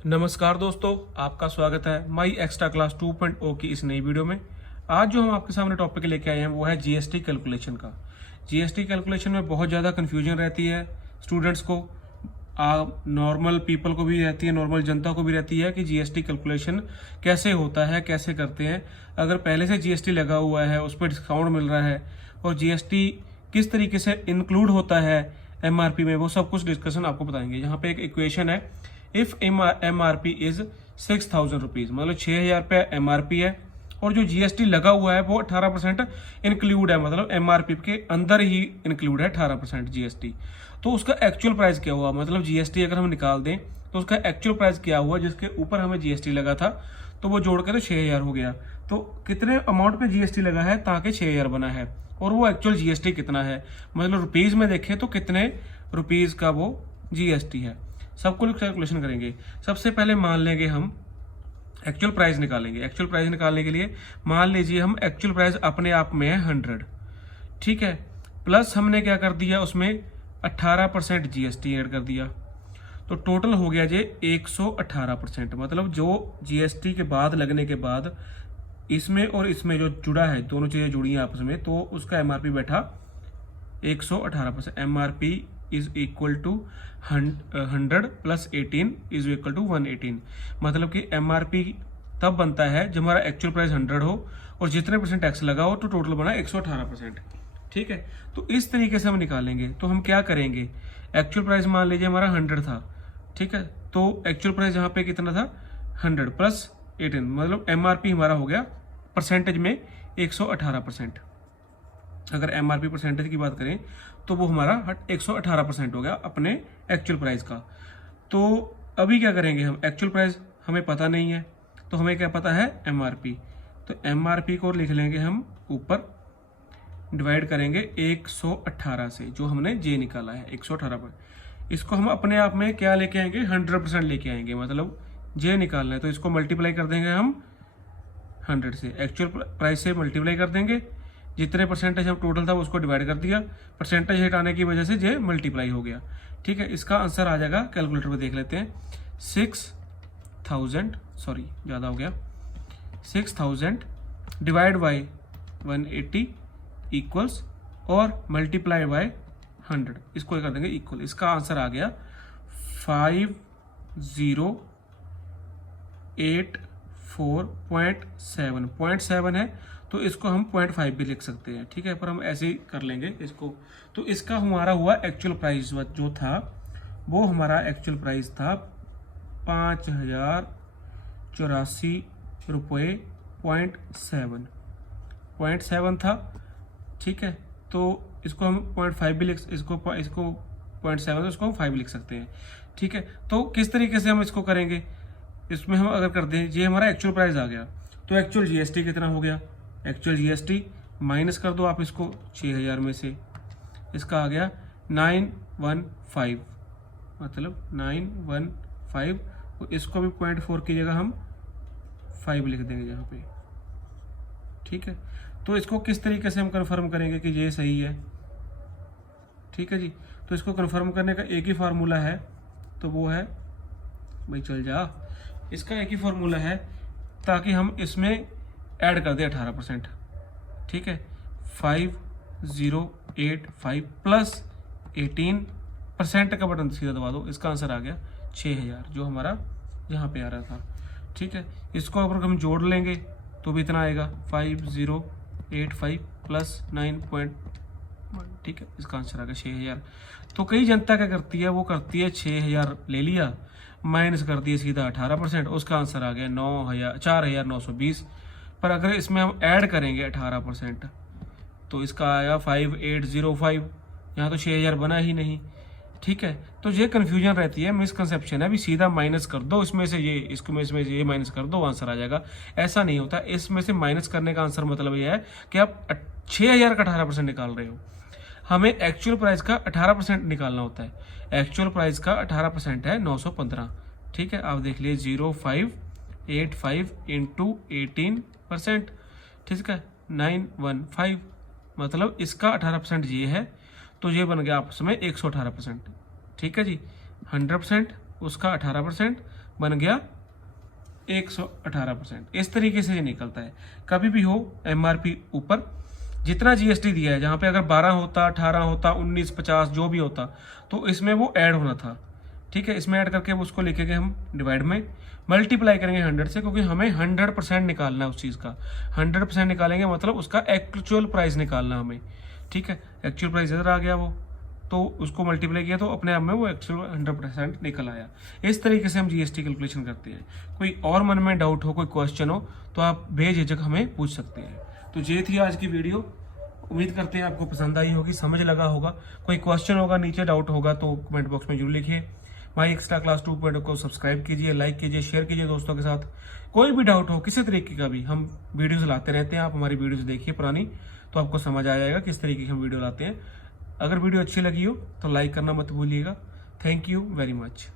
नमस्कार दोस्तों, आपका स्वागत है माई एक्स्ट्रा क्लास 2.0 की इस नई वीडियो में। आज जो हम आपके सामने टॉपिक लेके आए हैं वो है जीएसटी कैलकुलेशन का। जीएसटी कैलकुलेशन में बहुत ज़्यादा कन्फ्यूजन रहती है स्टूडेंट्स को, नॉर्मल पीपल को भी रहती है, नॉर्मल जनता को भी रहती है कि जीएसटी कैलकुलेशन कैसे होता है, कैसे करते हैं। अगर पहले से जीएसटी लगा हुआ है, उस पर डिस्काउंट मिल रहा है और जीएसटी किस तरीके से इंक्लूड होता है एमआरपी में, वो सब कुछ डिस्कशन आपको बताएंगे। यहाँ पे एक इक्वेशन है, इफ एमआरपी इज 6,000 रुपीज, मतलब 6,000 रुपया एमआरपी है और जो जीएसटी लगा हुआ है वो 18% इंक्लूड है, मतलब एमआरपी के अंदर ही इंक्लूड है 18% जीएसटी। तो उसका एक्चुअल प्राइस क्या हुआ, मतलब जीएसटी अगर हम निकाल दें तो उसका एक्चुअल प्राइस क्या हुआ जिसके ऊपर हमें जीएसटी लगा था, तो वो जोड़ के तो 6,000 हो गया। तो कितने अमाउंट पे जीएसटी लगा है ताकि 6,000 बना है, और वो एक्चुअल जीएसटी कितना है, मतलब रुपीज में देखें तो कितने रुपीज का वो जीएसटी है। सबको कैलकुलेशन करेंगे। सबसे पहले मान लेंगे हम एक्चुअल प्राइस निकालेंगे। एक्चुअल प्राइस निकालने के लिए मान लीजिए हम एक्चुअल प्राइस अपने आप में है 100, ठीक है, प्लस हमने क्या कर दिया उसमें 18% जीएसटी ऐड कर दिया, तो टोटल हो गया जी 118%। मतलब जो जीएसटी के बाद लगने के बाद इसमें और इसमें जो जुड़ा है, दोनों चीजें जुड़ी हैं आपस में, तो उसका एमआरपी बैठा 118%। MRP is equal to 100 plus 18 is equal to 118। मतलब कि एमआरपी तब बनता है जब हमारा एक्चुअल प्राइस 100 हो और जितने परसेंट टैक्स लगा हो, तो टोटल बना 118%। ठीक है, तो इस तरीके से हम निकालेंगे। तो हम क्या करेंगे, एक्चुअल प्राइस मान लीजिए हमारा 100 था, ठीक है, तो एक्चुअल प्राइस यहाँ पे कितना था 100 प्लस 18, मतलब एमआरपी हमारा हो गया परसेंटेज में 118%। अगर एमआरपी परसेंटेज की बात करें तो वो हमारा 118% हो गया अपने एक्चुअल प्राइस का। तो अभी क्या करेंगे हम, एक्चुअल प्राइस हमें पता नहीं है, तो हमें क्या पता है एमआरपी। तो एमआरपी को लिख लेंगे हम ऊपर, डिवाइड करेंगे 118 से, जो हमने जे निकाला है 118 पर। इसको हम अपने आप में क्या लेके आएंगे, 100% लेके आएंगे, मतलब जे निकालना है तो इसको मल्टीप्लाई कर देंगे हम 100 से, एक्चुअल प्राइस से मल्टीप्लाई कर देंगे, जितने परसेंटेज हम टोटल था उसको डिवाइड कर दिया, परसेंटेज हटाने की वजह से जे मल्टीप्लाई हो गया। ठीक है, इसका आंसर आ जाएगा, कैलकुलेटर पे देख लेते हैं, 6,000, सॉरी ज़्यादा हो गया, 6,000 डिवाइड बाई 180 इक्वल्स और मल्टीप्लाई बाय 100, इसको कर देंगे इक्वल। इसका आंसर आ गया 50,840.7 है, तो इसको हम 0.5 भी लिख सकते हैं, ठीक है, पर हम ऐसे ही कर लेंगे इसको। तो इसका हमारा हुआ एक्चुअल प्राइस जो था, वो हमारा एक्चुअल प्राइस था 5,084.7 था, ठीक है। तो इसको हम 0.5 भी इसको 0.7, इसको हम 5 लिख सकते हैं, ठीक है। तो किस तरीके से हम इसको करेंगे, इसमें हम अगर कर दें, ये हमारा एक्चुअल प्राइस आ गया, तो एक्चुअल जीएसटी कितना हो गया, एक्चुअल जीएसटी माइनस कर दो आप इसको 6,000 में से, इसका आ गया 915, मतलब 915, तो इसको भी 0.4 की जगह हम 5 लिख देंगे यहाँ पे, ठीक है। तो इसको किस तरीके से हम कंफर्म करेंगे कि ये सही है, ठीक है जी। तो इसको कंफर्म करने का एक ही फार्मूला है, तो वो है, भाई चल जा, इसका एक ही फार्मूला है ताकि हम इसमें ऐड कर दें 18%, ठीक है। 5085 प्लस 18% का बटन सीधा दबा दो, इसका आंसर आ गया 6,000, जो हमारा यहाँ पे आ रहा था, ठीक है। इसको अगर हम जोड़ लेंगे तो भी इतना आएगा 5085 प्लस 9.1, ठीक है, इसका आंसर आ गया 6,000। तो कई जनता क्या करती है, वो करती है 6,000 ले लिया, माइनस कर दिए सीधा 18%, उसका आंसर आ गया 4,920। पर अगर इसमें हम ऐड करेंगे 18%, तो इसका आया 5,805, यहाँ तो 6,000 बना ही नहीं, ठीक है। तो ये कन्फ्यूजन रहती है, मिसकंसेप्शन है, अभी सीधा माइनस कर दो इसमें से ये, इसमें ये माइनस कर दो, आंसर आ जाएगा। ऐसा नहीं होता, इसमें से माइनस करने का आंसर मतलब ये है कि आप 6,000 का 18% निकाल रहे हो, हमें एक्चुअल प्राइस का 18% निकालना होता है। एक्चुअल प्राइस का 18% है 915, ठीक है। आप देख लिए 0585 इंटू 18%, ठीक है, 915, मतलब इसका 18% ये है, तो ये बन गया आपस में 118%, ठीक है जी। 100% उसका 18% बन गया 118%। इस तरीके से ये निकलता है। कभी भी हो MRP ऊपर जितना GST दिया है, जहाँ पे अगर 12 होता, 18 होता, 19, 50 जो भी होता, तो इसमें वो ऐड होना था। ठीक है, इसमें ऐड करके उसको लेके गए हम डिवाइड में, मल्टीप्लाई करेंगे 100 से, क्योंकि हमें 100% निकालना है उस चीज़ का। 100% निकालेंगे मतलब उसका एक्चुअल प्राइस निकालना हमें। ठीक है, एक्चुअल प्राइस इधर आ गया वो, तो उसको मल्टीप्लाई किया तो अपने आप में वो एक्चुअल 100% निकल आया। इस तरीके से हम GST कैलकुलेशन करते हैं। कोई और मन में डाउट हो, कोई क्वेश्चन हो, तो आप बेझिझक हमें पूछ सकते हैं। तो ये थी आज की वीडियो। उम्मीद करते हैं आपको पसंद आई होगी, समझ लगा होगा। कोई क्वेश्चन होगा, नीचे डाउट होगा तो कमेंट बॉक्स में जरूर लिखिए। माई एक्स्ट्रा क्लास 2.0 को सब्सक्राइब कीजिए, लाइक कीजिए, शेयर कीजिए दोस्तों के साथ। कोई भी डाउट हो किसी तरीके का भी, हम वीडियोस लाते रहते हैं। आप हमारी वीडियोस देखिए पुरानी, तो आपको समझ आ जाएगा किस तरीके की हम वीडियो लाते हैं। अगर वीडियो अच्छी लगी हो तो लाइक करना मत भूलिएगा। Thank you very much.